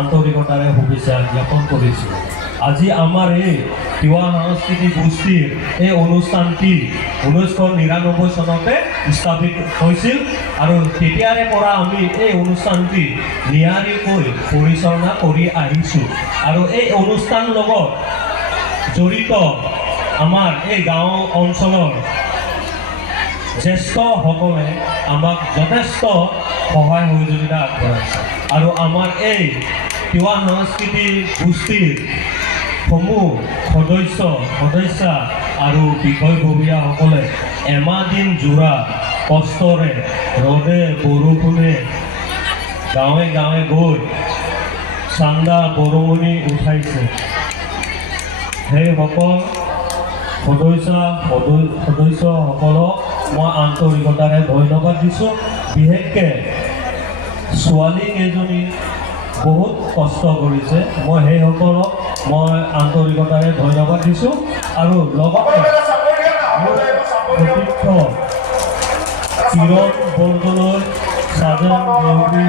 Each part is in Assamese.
আন্তৰিকতাৰে শুভেচ্ছা জ্ঞাপন কৰিছোঁ। আজি আমাৰ এই তিৱা সাংস্কৃতিক গোষ্ঠীৰ এই অনুষ্ঠানটি 1999 চনতে স্থাপিত হৈছিল আৰু তেতিয়াৰে পৰা আমি এই অনুষ্ঠানটি নিয়াৰিকৈ পৰিচালনা কৰি আহিছোঁ আৰু এই অনুষ্ঠান লগত জড়িত আমাৰ এই গাঁও অঞ্চলৰ জ্যেষ্ঠসকলে আমাক যথেষ্ট সহায় সহযোগিতা আগবঢ়াইছে আৰু আমাৰ এই তিৱা সাংস্কৃতিক গোষ্ঠীৰ সমূহ সদস্যা আৰু বিষয়ববীয়াসকলে এমাহ দিন জোৰা কষ্টৰে ৰ'দে বৰষুণে গাঁৱে গাঁৱে গৈ চান্দা বৰঙণি উঠাইছে। সেইসকল সদস্যসকলক মই আন্তৰিকতাৰে ধন্যবাদ দিছোঁ। বিশেষকৈ ছোৱালী কেইজনী বহুত কষ্ট কৰিছে, মই সেইসকলক মই আন্তৰিকতাৰে ধন্যবাদ দিছোঁ আৰু লগতে সতীৰ্থ কিৰণ বৰদলৈ, সাজেন দেউৰী,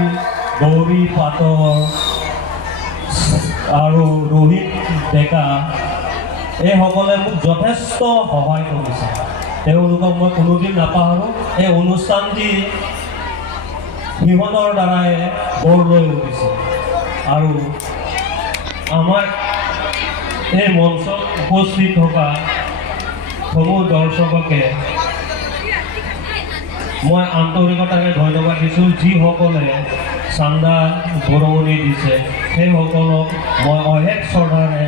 গৌৰী পাটৰ আৰু ৰোহিত ডেকা এইসকলে মোক যথেষ্ট সহায় কৰিছে। তেওঁলোকক মই কোনোদিন নাপাহৰোঁ। এই অনুষ্ঠানটি সিহঁতৰ দ্বাৰাই গঢ় লৈ উঠিছে আৰু আমাৰ এই মঞ্চত উপস্থিত থকা সমূহ দৰ্শককে মই আন্তৰিকতাৰে ধন্যবাদ দিছোঁ। যিসকলে চান্দা বৰঙণি দিছে সেইসকলক মই অশেষ শ্ৰদ্ধাৰে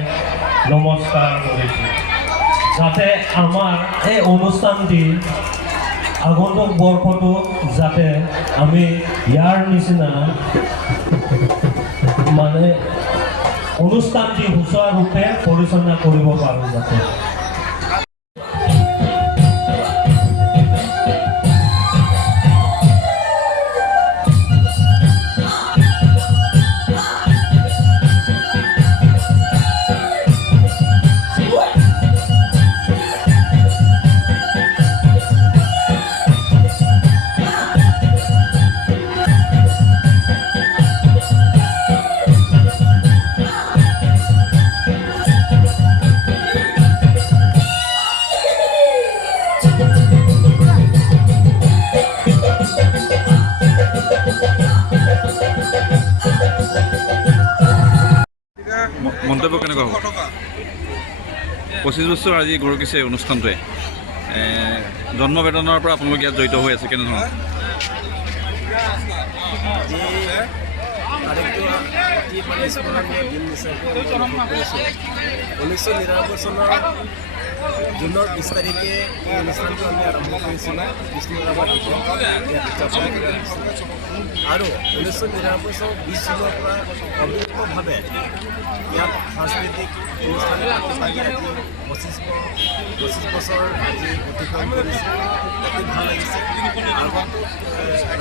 নমস্কাৰ কৰিছোঁ। যাতে আমাৰ এই অনুষ্ঠানটি আগন্তুক বৰ্ষটো যাতে আমি ইয়াৰ নিচিনা মানে অনুষ্ঠানটি সুচাৰুৰূপে পৰিচালনা কৰিব পাৰোঁ যাতে। মন্তব্য কেনেকুৱা হ'ব? 25 বছৰ আজি গৌৰকিছে অনুষ্ঠানটোৱে জন্মবেদনাৰ পৰা আপোনালোক ইয়াত জড়িত হৈ আছে কেনেধৰণৰ? জুনৰ 20 তাৰিখে এই অনুষ্ঠানটো আমি আৰম্ভ কৰিছিলোঁ বিষ্ণুৰাবাদ আৰু 1999 চনৰ 20 চনৰ পৰা অবিৰতভাৱে ইয়াত সাংস্কৃতিক অনুষ্ঠান আজি 25 বছৰ আজি অতিক্ৰম কৰিছে। অতি ভাল লাগিছে। আগন্তুক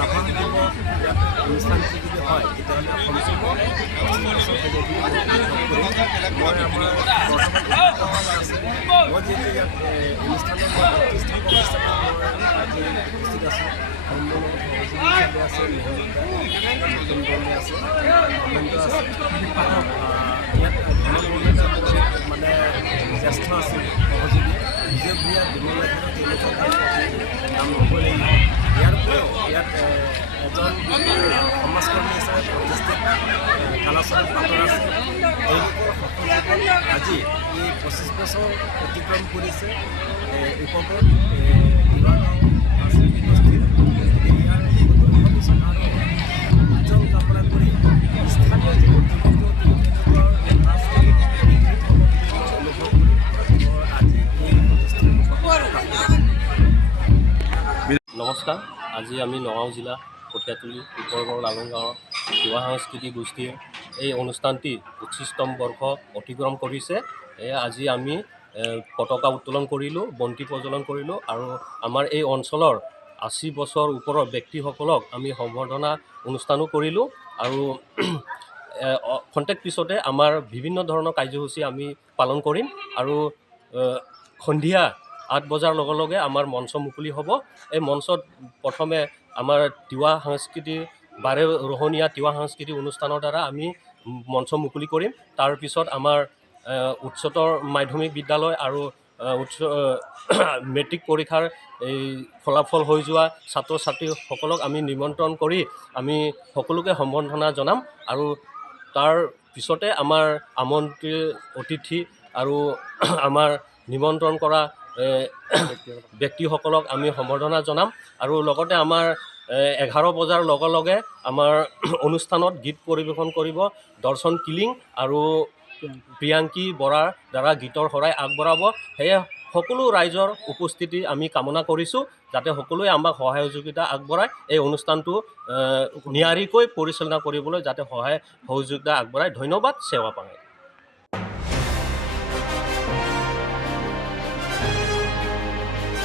ৰাভা দিৱস ইয়াত অনুষ্ঠানটি যদি হয় তেতিয়াহ'লে সম্পূৰ্ণ 25 বছৰ হ'ব বুলি মই আমাৰ বৰ্তমান আছে। মই যিহেতু ইয়াত অনুষ্ঠানৰ প্ৰতিষ্ঠাপক হিচাপে মই আজি উপস্থিত আছোঁ। সহযোগী আছে মেহমিতা আছে অমেন্দ্ৰ আছে ইয়াত মানে জ্যেষ্ঠ আছিল সহযোগী বিজয় ভূঞা বিমল লাহিৰ তেওঁলোকৰ নাম ল'ব লাগিব। ইয়াৰ উপৰিও ইয়াত এজন সমাজকৰ্মী হিচাপে প্ৰতিষ্ঠিত কালাচৰণ পাতৰ আছে। তেওঁলোকৰ সহযোগত আজি এই 25 বছৰ অতিক্ৰম কৰিছে উপকূল দিৱাগাঁও সাংস্কৃতিক গোষ্ঠীৰ ইয়াৰ ভৱিষ্যত আৰু উজ্জ্বল কামনা কৰি স্থানীয় যিবোৰ যুৱক তেওঁলোকৰ সাংস্কৃতিক বিকৃত হ'ব বুলি অনুভৱ কৰি আজি এই নমস্কাৰ। আজি আমি নগাঁও জিলা কঠীয়াতলী উত্তৰ লালুং গাঁৱৰ তিৱা সাংস্কৃতিক গোষ্ঠীৰ এই অনুষ্ঠানটি 25তম বৰ্ষ অতিক্ৰম কৰিছে। আজি আমি পতাকা উত্তোলন কৰিলোঁ, বন্তি প্ৰজ্বলন কৰিলোঁ আৰু আমাৰ এই অঞ্চলৰ 80 বছৰ ওপৰৰ ব্যক্তিসকলক আমি সম্বৰ্ধনা অনুষ্ঠানো কৰিলোঁ আৰু খন্তেক পিছতে আমাৰ বিভিন্ন ধৰণৰ কাৰ্যসূচী আমি পালন কৰিম আৰু সন্ধিয়া 8 বজাৰ লগে লগে আমাৰ মঞ্চ মুকলি হ'ব। এই মঞ্চত প্ৰথমে আমাৰ তিৱা সাংস্কৃতিক ৰহণীয়া তিৱা সাংস্কৃতিক অনুষ্ঠানৰ দ্বাৰা আমি মঞ্চ মুকলি কৰিম। তাৰপিছত আমাৰ উচ্চতৰ মাধ্যমিক বিদ্যালয় আৰু মেট্ৰিক পৰীক্ষাৰ এই ফলাফল হৈ যোৱা ছাত্ৰ ছাত্ৰীসকলক আমি নিমন্ত্ৰণ কৰি আমি সকলোকে সম্বৰ্ধনা জনাম আৰু তাৰ পিছতে আমাৰ আমন্ত্ৰিত অতিথি আৰু আমাৰ নিমন্ত্ৰণ কৰা ব্যক্তিসকলক আমি সম্বৰ্ধনা জনাম আৰু লগতে আমাৰ 11 বজাৰ লগে লগে আমাৰ অনুষ্ঠানত গীত পৰিৱেশন কৰিব দৰ্শন কিলিং আৰু প্ৰিয়াংকী বৰাৰ দ্বাৰা গীতৰ শৰাই আগবঢ়াব। সেয়ে সকলো ৰাইজৰ উপস্থিতি আমি কামনা কৰিছোঁ যাতে সকলোৱে আমাক সহায় সহযোগিতা আগবঢ়ায় এই অনুষ্ঠানটো নিয়াৰিকৈ পৰিচালনা কৰিবলৈ যাতে সহায় সহযোগিতা আগবঢ়ায়। ধন্যবাদ। সেৱা পায়।